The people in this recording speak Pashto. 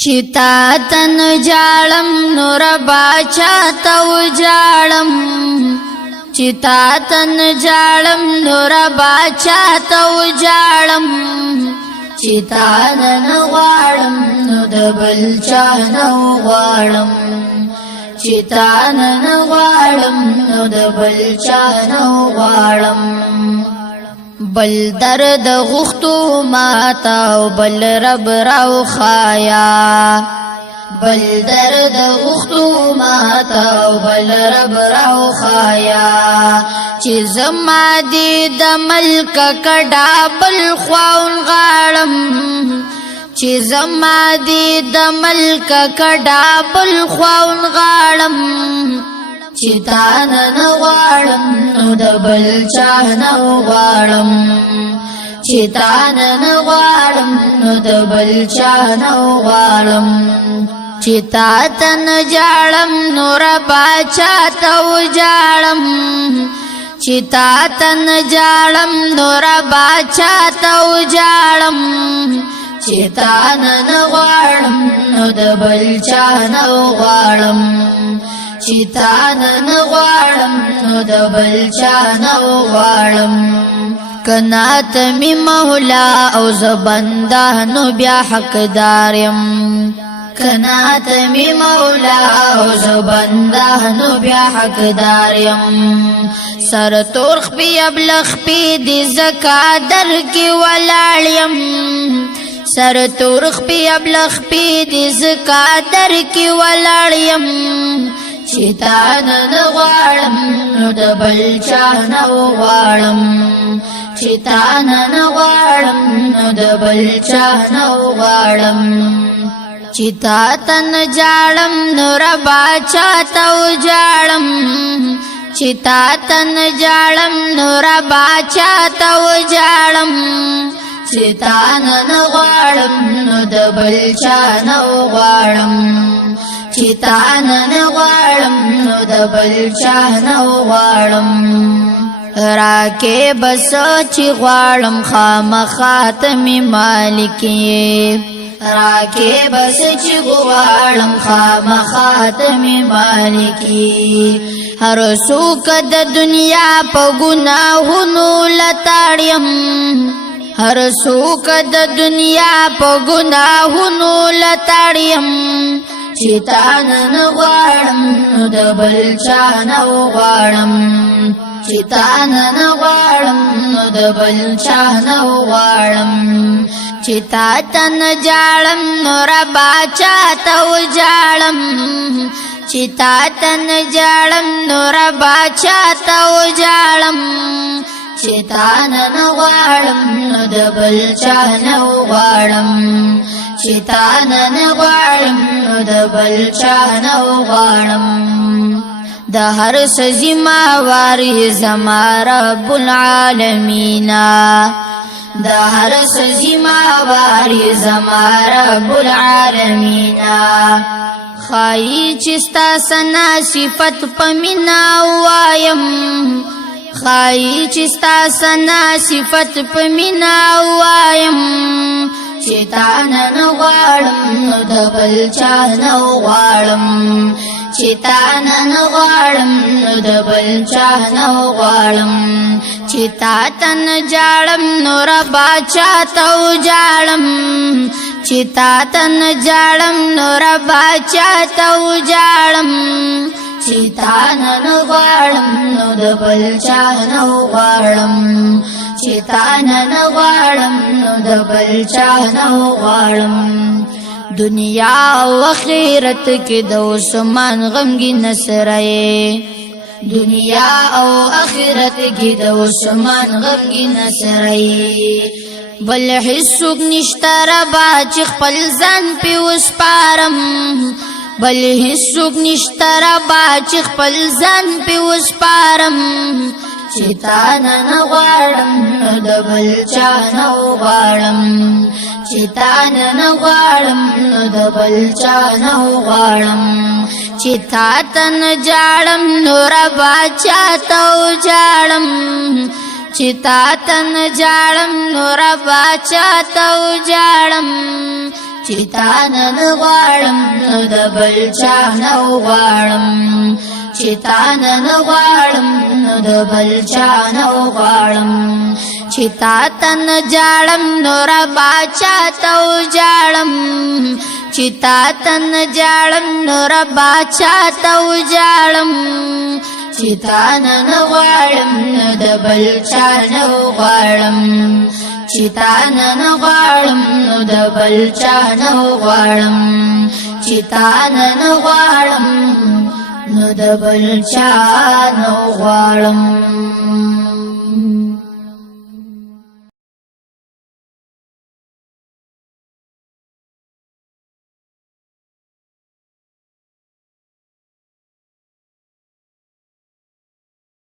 چتا تن جالم نور باچا تو جالم چتا تن جالم نور باچا تو جالم چتا نن غواړم نو د بل چا نه غواړم چتا نن غواړم نو د بل چا نه غواړم بل درد غختو ماتا او بل رب راو خایا بل درد غختو ماتا او بل رب راو خایا چې زما دې د ملک کډا بل خواون غاړم چې زما دې د ملک کډا بل خواون غاړم چې تا نن غواړم نو د بل چا نه غواړم چې تا نن غواړم نو د بل چا نه غواړم چې تا تن جاړم نور باچا ته وجاړم چې تا تن جاړم نور باچا ته وجاړم چې تا نن غواړم نو د بل چا نه غواړم چې تا نن غواړم نو د بل چا نه غواړم کنات می مولا او زبنده نو بیا حقدار یم کنات می مولا او زبنده نو بیا حقدار یم سر تورخ بی ابلخ بی دی زکا در کی ولاړ یم سر تورخ بی ابلخ بی دی زکا در کی ولاړ یم چې تا نن غواړم نو د بل چا نه غواړم چې تا نن غواړم نو د بل چا نه غواړم چې تا تن جاړم نور باچا ته وجاړم چې تا تن جاړم نور باچا ته وجاړم چې تا نن غواړم نو د بل چا نه غواړم چې تا نن غواړم نو د بل چا نه غواړم راکې بس چې غواړم خامخا ته مې مالک یې راکې بس چې غواړم خامخا ته مې مالک یې هر څوک د دنیا په ګناهونو لتاړم هر څوک د دنیا په ګناهونو لتاړم چې تا نن غواړم نو د بل چا نه غواړم چې تا نن غواړم نو د بل چا نه غواړم چې تا تن جاړم نور باچا ته وجاړم چې تا تن جاړم نور باچا ته وجاړم چې تا نن غواړم نو د بل چا نه غواړم چې تا نن غواړم نو د بل چا نه غواړم د هر سزي ما واري زما رب العالمین د هر سزي ما واري زما رب العالمین خای چستا سنا صفت پمینا وایم خای چستا سنا صفت پمینا وایم چې تا نن غواړم نو د بل چا نه غواړم چې تا نن غواړم نو د بل چا نه غواړم چې تا تن جاړم نور باچا ته وجاړم چې تا تن جاړم نور باچا ته وجاړم چې تا نن غواړم نو د بل چا نه غواړم چې تا نن غواړم نو د بل چا نه غواړم دنیا او آخرت کې د عثمان غمګین سره دنیا او آخرت کې د عثمان غمګین سره بل هیڅوک نشته ربا چې خپل ځان په وسپارم بل هیڅوک نشته ربا چې خپل ځان په وسپارم چې تا نن غواړم نو د بل چا نه غواړم چې تا نن غواړم نو د بل چا نه غواړم چې تا تن جاړم نور باچا ته وجاړم چې تا تن جاړم نور باچا ته وجاړم چې چتانن غواړم نو د بل چا نه غواړم چتانن غواړم نو د بل چا نه غواړم چې تا تن جاړم نور باچا ته وجاړم چې تا تن جاړم نور باچا ته وجاړم چې تا نن غواړم نو د بل چا نه غواړم چې تا نن غواړم نو د بل چا نه غواړم چې تا نن غواړم نو د بل چا نه غواړم